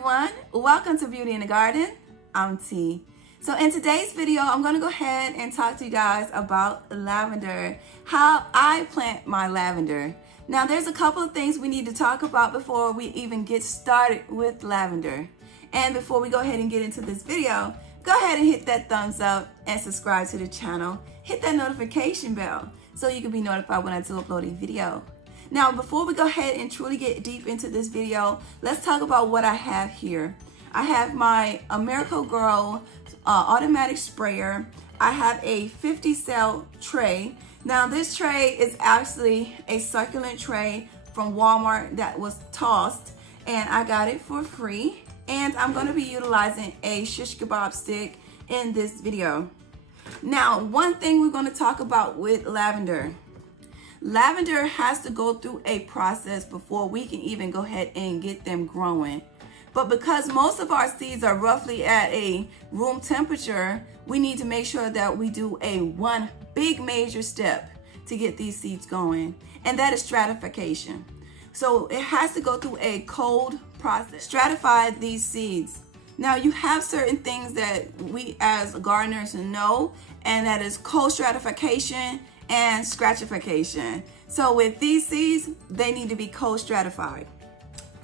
everyone, welcome to Beauty in the Garden. I'm T. So in today's video, I'm going to go ahead and talk to you guys about lavender, how I plant my lavender. Now there's a couple of things we need to talk about before we even get started with lavender. And before we go ahead and get into this video, go ahead and hit that thumbs up and subscribe to the channel. Hit that notification bell so you can be notified when I do upload a video. Now, before we go ahead and truly get deep into this video, let's talk about what I have here. I have my Miracle-Gro automatic sprayer. I have a 50 cell tray. Now, this tray is actually a succulent tray from Walmart that was tossed, and I got it for free. And I'm going to be utilizing a shish kebab stick in this video. Now, one thing we're going to talk about with lavender. Lavender has to go through a process before we can even go ahead and get them growing. But because most of our seeds are roughly at a room temperature, we need to make sure that we do one big major step to get these seeds going, and that is stratification. So it has to go through a cold process, stratify these seeds. Now you have certain things that we as gardeners know, and that is cold stratification and scratchification. So with these seeds, they need to be cold stratified.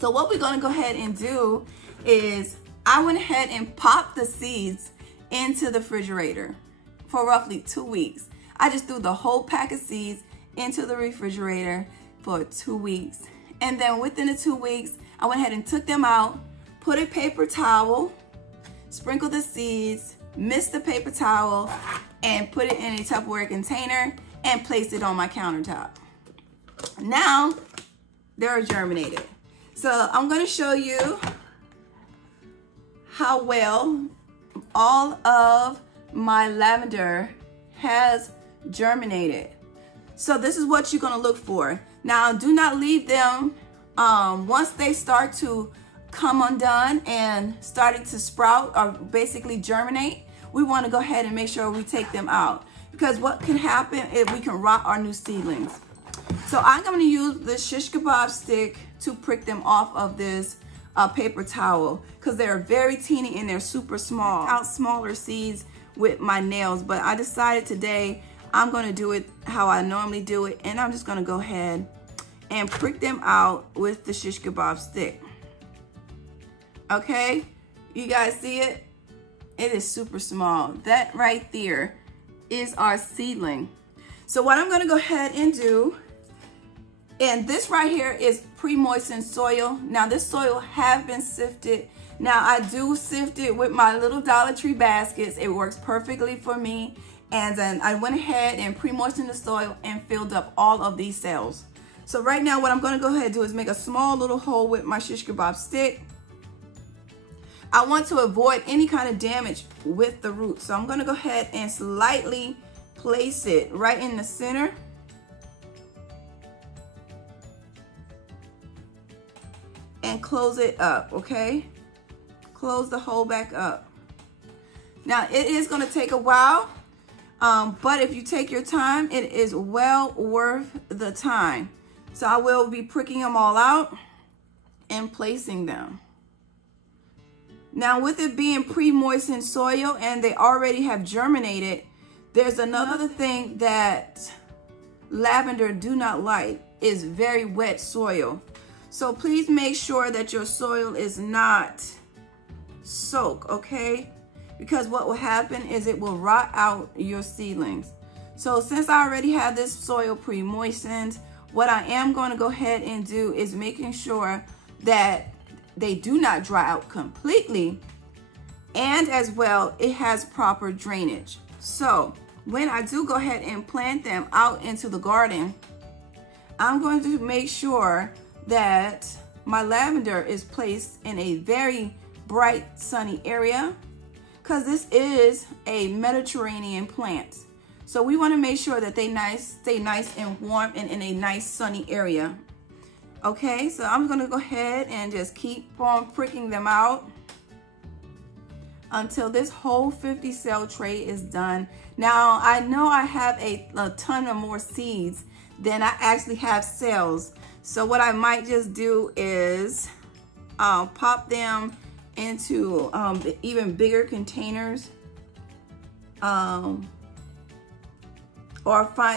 So what we're gonna go ahead and do is I went ahead and popped the seeds into the refrigerator for roughly 2 weeks. I just threw the whole pack of seeds into the refrigerator for 2 weeks. And then within the 2 weeks, I went ahead and took them out, put a paper towel, sprinkled the seeds, mixed the paper towel, and put it in a Tupperware container and placed it on my countertop. Now, they're germinated. So I'm gonna show you how well all of my lavender has germinated. So this is what you're gonna look for. Now, do not leave them once they start to come undone and started to sprout or basically germinate. We want to go ahead and make sure we take them out, because what can happen is we can rot our new seedlings. So I'm going to use the shish kebab stick to prick them off of this paper towel, because they're very teeny and they're super small. Out smaller seeds with my nails, but I decided today I'm going to do it how I normally do it, and I'm just going to go ahead and prick them out with the shish kebab stick. Okay, you guys see it? It is super small. That right there is our seedling. So what I'm gonna go ahead and do, and this right here is pre-moistened soil. Now this soil have been sifted. Now I do sift it with my little Dollar Tree baskets. It works perfectly for me. And then I went ahead and pre-moistened the soil and filled up all of these cells. So right now what I'm gonna go ahead and do is make a small little hole with my shish kebab stick. I want to avoid any kind of damage with the roots. So I'm gonna go ahead and slightly place it right in the center. And close it up, okay? Close the hole back up. Now it is gonna take a while, but if you take your time, it is well worth the time. So I will be pricking them all out and placing them. Now with it being pre-moistened soil and they already have germinated, there's another thing that lavender do not like is very wet soil. So please make sure that your soil is not soaked, okay? Because what will happen is it will rot out your seedlings. So since I already have this soil pre-moistened, what I am going to go ahead and do is making sure that they do not dry out completely, and as well it has proper drainage. So when I do go ahead and plant them out into the garden, I'm going to make sure that my lavender is placed in a very bright sunny area, because this is a Mediterranean plant. So we want to make sure that they stay nice and warm and in a nice sunny area. Okay, so I'm gonna go ahead and just keep on pricking them out until this whole 50 cell tray is done. Now, I know I have a ton of more seeds than I actually have cells. So what I might just do is pop them into even bigger containers, or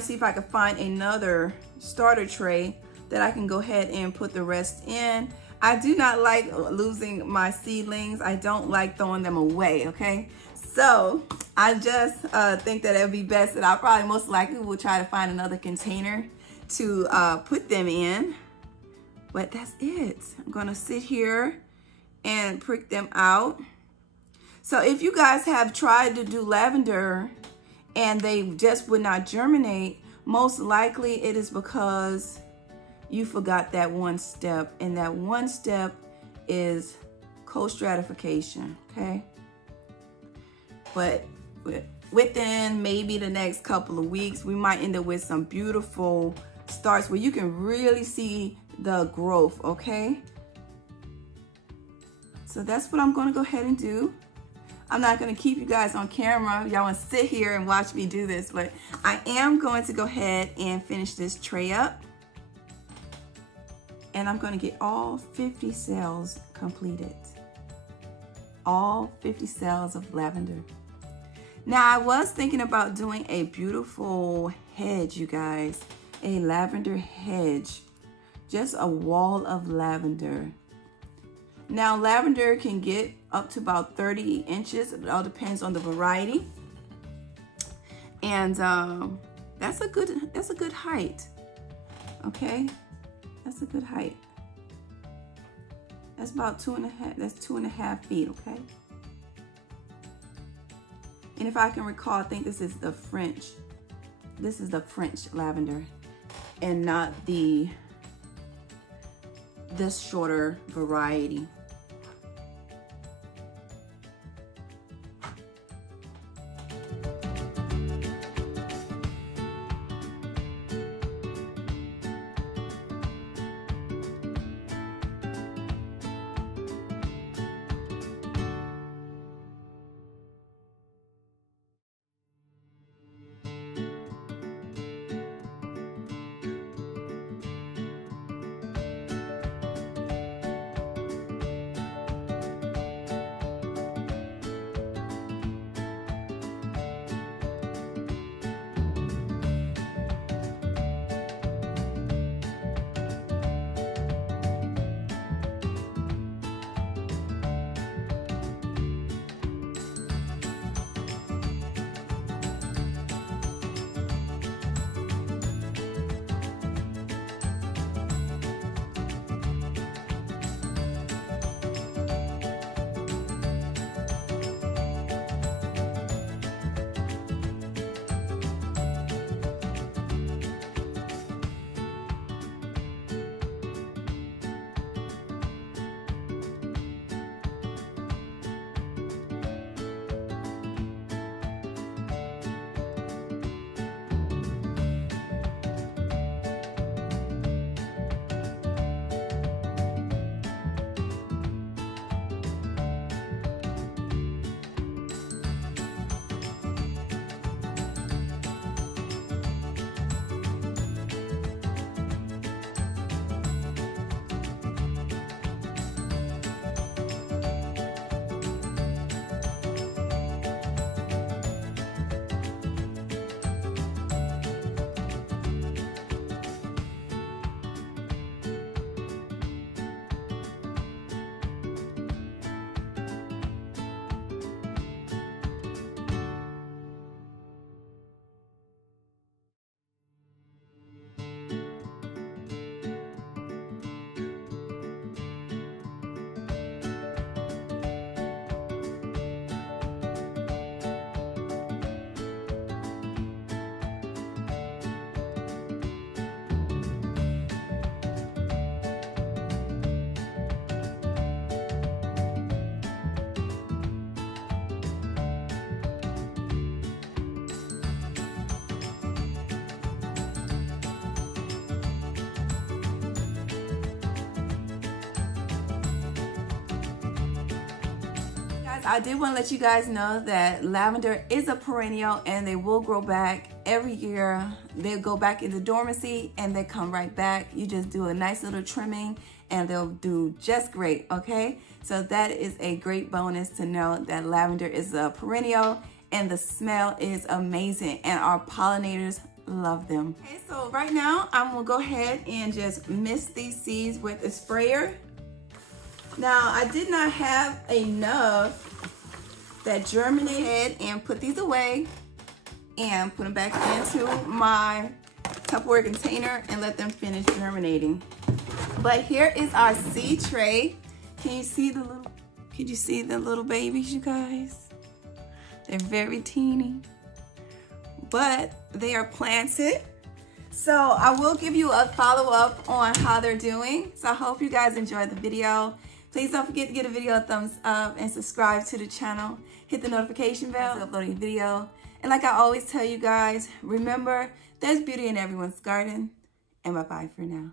see if I can find another starter tray that I can go ahead and put the rest in. I do not like losing my seedlings. I don't like throwing them away, okay? So I just think that it would be best that I probably most likely will try to find another container to put them in. But that's it. I'm gonna sit here and prick them out. So if you guys have tried to do lavender and they just would not germinate, most likely it is because you forgot that one step, and that one step is co-stratification, okay? But within maybe the next couple of weeks, we might end up with some beautiful starts where you can really see the growth, okay? So that's what I'm gonna go ahead and do. I'm not gonna keep you guys on camera. Y'all wanna sit here and watch me do this, but I am going to go ahead and finish this tray up. And I'm gonna get all 50 cells completed. All 50 cells of lavender. Now I was thinking about doing a beautiful hedge, you guys. A lavender hedge. Just a wall of lavender. Now lavender can get up to about 30 inches. It all depends on the variety. And that's a good height. Okay, that's a good height. That's about 2.5. That's 2.5 feet. Okay. And if I can recall, I think this is the French. This is the French lavender, and not this shorter variety. I did want to let you guys know that lavender is a perennial and they will grow back every year they'll go back into dormancy and they come right back. You just do a nice little trimming and they'll do just great, okay? So that is a great bonus to know that lavender is a perennial and the smell is amazing and our pollinators love them. Okay, so right now I'm gonna go ahead and just mist these seeds with a sprayer. Now I did not have enough that germinated and put these away and put them back into my Tupperware container and let them finish germinating. But here is our seed tray. Can you see the little babies, you guys? They're very teeny, but they are planted. So I will give you a follow-up on how they're doing. So I hope you guys enjoyed the video. Please don't forget to give the video a thumbs up and subscribe to the channel. Hit the notification bell to upload a video. And like I always tell you guys, remember, there's beauty in everyone's garden. And bye-bye for now.